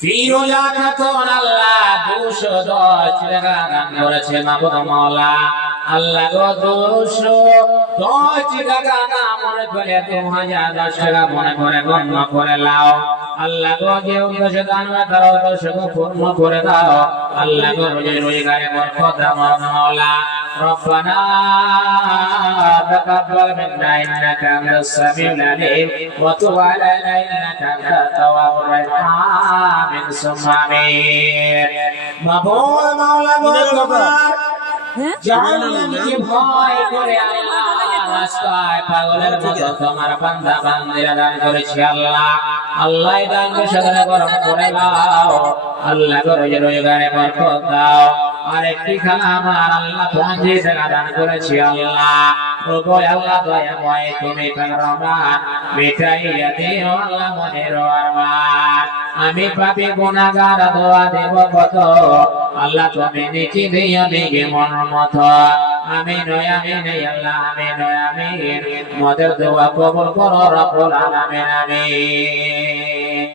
ফিরোজা খাতুন আল্লাহ 210 টাকা দান করেছে মাবুদ মাওলা। আল্লাহ গো 210 টাকা না মনে করে 2010 টাকা মনে করে গণ্য করে লাও। আল্লাহ গো যে উদ্দেশ্যে দান তার উদ্দেশ্যকে পূর্ণ করে দাও। আল্লাহ গো রোজগারে বরকত দাও মাওলা। ربنا تقبل منا انك انت السميع العليم وتب علينا انك انت التواب الرحيم ثم امين মাবুদ মাওলা গো জাহান্নামকে ভয় করে আল্লাহ রাস্তায় পাগলের মতো তোমার বান্দা বান্দিরা দান করেছে আল্লাহ। আল্লাহ দানকে সাধনা গ্রহণ করে নাও। আল্লাহ গো রোজগারে বরকত দাও। আরেকটি খানা আমার আল্লাহ 50 টাকা দান করেছি আল্লাহ। ওগো আল্লাহ দয়াময় তুমি রহমান মিটাইয়া দিও আল্লাহ মনের আরমান। আমি পাপী গুনাহগার দোয়া দেব কত আল্লাহ তুমি নিচে দিও নিগে মন মতো। আমি নয় আল্লাহ আমি নয় মদের দোয়া কবুল করো রব্বুল আলামিন আমিন।